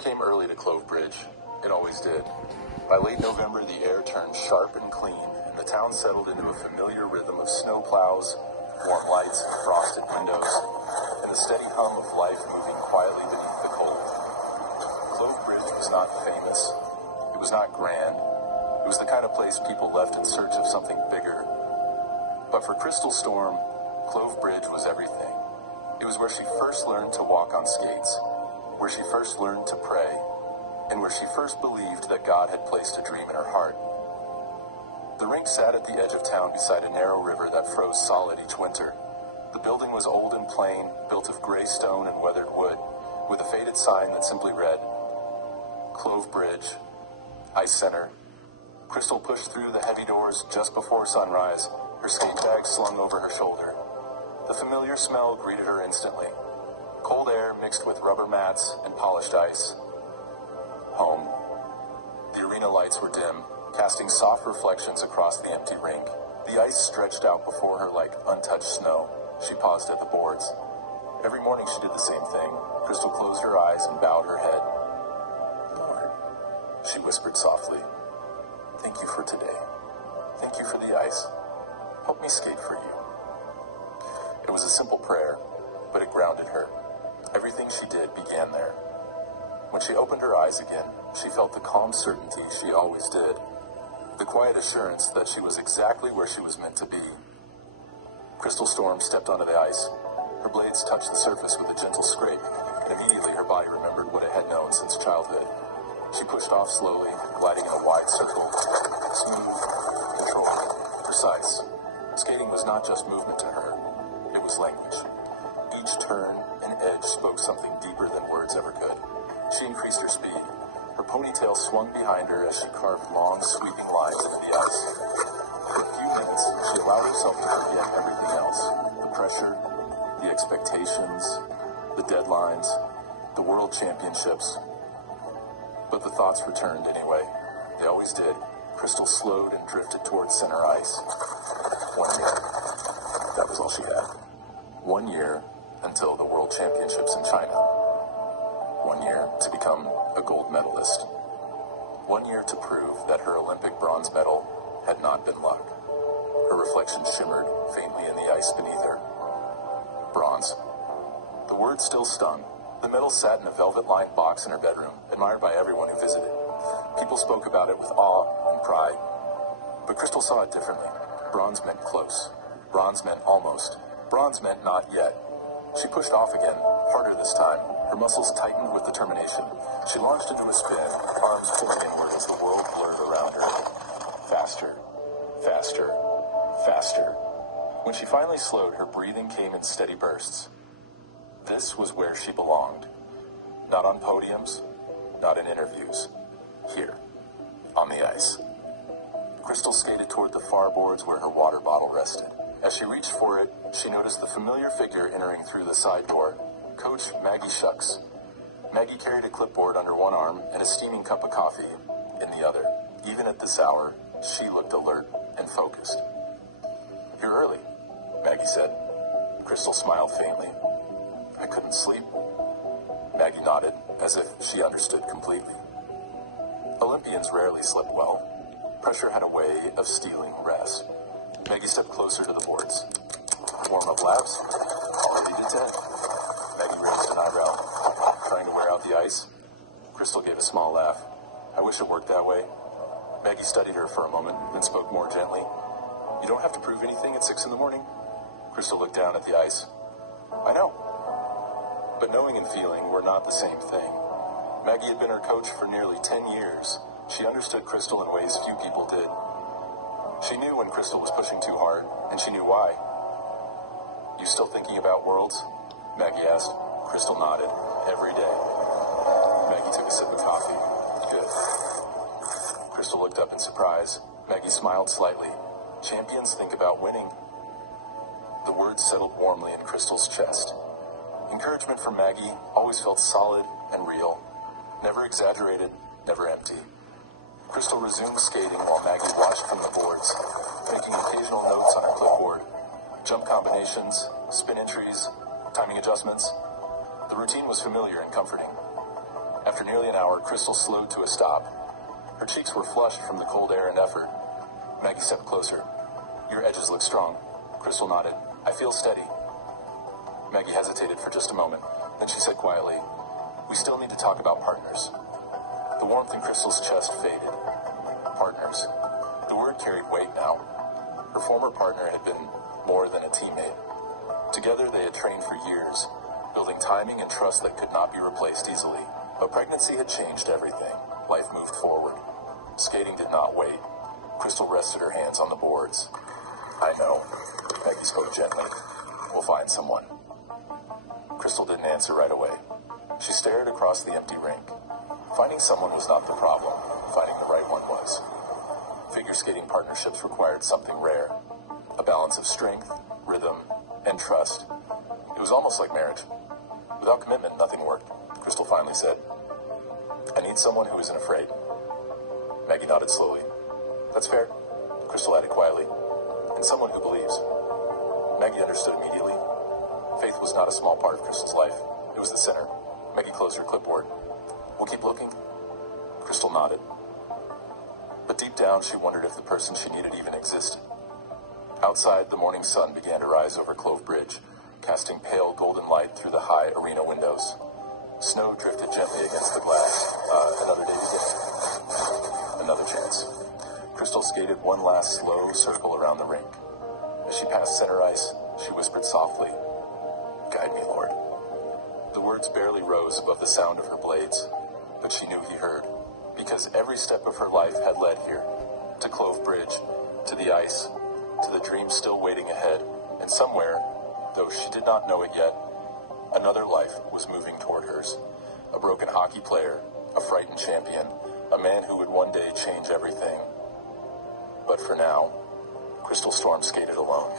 came early to Clove Bridge. It always did. By late November, the air turned sharp and clean, and the town settled into a familiar rhythm of snowplows, warm lights, frosted windows, and the steady hum of life moving quietly beneath the cold. Clove Bridge was not famous. It was not grand. It was the kind of place people left in search of something bigger. But for Crystal Storm, Clove Bridge was everything. It was where she first learned to walk on skates, where she first learned to pray, and where she first believed that God had placed a dream in her heart. The rink sat at the edge of town beside a narrow river that froze solid each winter. The building was old and plain, built of gray stone and weathered wood, with a faded sign that simply read, Clove Bridge, Ice Center. Crystal pushed through the heavy doors just before sunrise, her skate bag slung over her shoulder. The familiar smell greeted her instantly. Cold air mixed with rubber mats and polished ice. Home. The arena lights were dim, casting soft reflections across the empty rink. The ice stretched out before her like untouched snow. She paused at the boards. Every morning she did the same thing. Crystal closed her eyes and bowed her head. Lord, she whispered softly, thank you for today. Thank you for the ice. Help me skate for you. It was a simple prayer, but it grounded her. Everything she did began there. When she opened her eyes again, she felt the calm certainty she always did. The quiet assurance that she was exactly where she was meant to be. Crystal Storm stepped onto the ice. Her blades touched the surface with a gentle scrape, and immediately her body remembered what it had known since childhood. She pushed off slowly, gliding in a wide circle, smooth, controlled, precise. Skating was not just movement to her, it was language. Each turn and edge spoke something deeper than words ever could. She increased her speed. Her ponytail swung behind her as she carved long, sweeping lines into the ice. For a few minutes, she allowed herself to forget everything else. The pressure, the expectations, the deadlines, the world championships. But the thoughts returned anyway. They always did. Crystal slowed and drifted towards center ice. 1 year. That was all she had. 1 year until the World Championships in China. 1 year to become a gold medalist. 1 year to prove that her Olympic bronze medal had not been luck. Her reflection shimmered faintly in the ice beneath her. Bronze. The word still stung. The medal sat in a velvet-lined box in her bedroom, admired by everyone who visited. People spoke about it with awe and pride. But Crystal saw it differently. Bronze meant close. Bronze meant almost. Bronze meant not yet. She pushed off again, harder this time. Her muscles tightened with determination. She launched into a spin, arms pulling inward as the world blurred around her. Faster, faster, faster. When she finally slowed, her breathing came in steady bursts. This was where she belonged. Not on podiums, not in interviews. Here, on the ice. Crystal skated toward the far boards where her water bottle rested. As she reached for it, she noticed the familiar figure entering through the side door. Coach Maggie Shucks. Maggie carried a clipboard under one arm and a steaming cup of coffee in the other. Even at this hour, she looked alert and focused. You're early, Maggie said. Crystal smiled faintly. I couldn't sleep. Maggie nodded, as if she understood completely. Olympians rarely slept well. Pressure had a way of stealing rest. Maggie stepped closer to the boards. Warm-up laps. Already to 10. Maggie raised an eyebrow. Trying to wear out the ice. Crystal gave a small laugh. I wish it worked that way. Maggie studied her for a moment, then spoke more gently. You don't have to prove anything at 6 in the morning. Crystal looked down at the ice. I know. But knowing and feeling were not the same thing. Maggie had been her coach for nearly 10 years. She understood Crystal in ways few people did. She knew when Crystal was pushing too hard, and she knew why. You still thinking about Worlds? Maggie asked. Crystal nodded. Every day. Maggie took a sip of coffee. Good. Crystal looked up in surprise. Maggie smiled slightly. Champions think about winning. The words settled warmly in Crystal's chest. Encouragement from Maggie always felt solid and real. Never exaggerated, never empty. Crystal resumed skating while Maggie watched from the boards, making occasional notes on her clipboard. Jump combinations, spin entries, timing adjustments. The routine was familiar and comforting. After nearly an hour, Crystal slowed to a stop. Her cheeks were flushed from the cold air and effort. Maggie stepped closer. Your edges look strong. Crystal nodded. I feel steady. Maggie hesitated for just a moment. Then she said quietly, we still need to talk about partners. The warmth in Crystal's chest faded. Partners. The word carried weight now. Her former partner had been more than a teammate. Together they had trained for years, building timing and trust that could not be replaced easily. But pregnancy had changed everything. Life moved forward. Skating did not wait. Crystal rested her hands on the boards. I know. Maggie spoke gently. We'll find someone. Crystal didn't answer right away. She stared across the empty rink. Finding someone was not the problem. Finding the right one was. Figure skating partnerships required something rare. A balance of strength, rhythm, and trust. It was almost like marriage. Without commitment, nothing worked. Crystal finally said, I need someone who isn't afraid. Maggie nodded slowly. That's fair, Crystal added quietly. And someone who believes. Maggie understood immediately. Faith was not a small part of Crystal's life. It was the center. Maggie closed her clipboard. We'll keep looking. Crystal nodded. But deep down, she wondered if the person she needed even existed. Outside, the morning sun began to rise over Clove Bridge, casting pale golden light through the high arena windows. Snow drifted gently against the glass. Another day began. Another chance. Crystal skated one last slow circle around the rink. As she passed center ice, she whispered softly, Guide me, Lord. The words barely rose above the sound of her blades, but she knew he heard, because every step of her life had led here, to Clove Bridge, to the ice, to the dream still waiting ahead, and somewhere, though she did not know it yet, another life was moving toward hers. A broken hockey player, a frightened champion, a man who would one day change everything. But for now, Crystal Storm skated alone.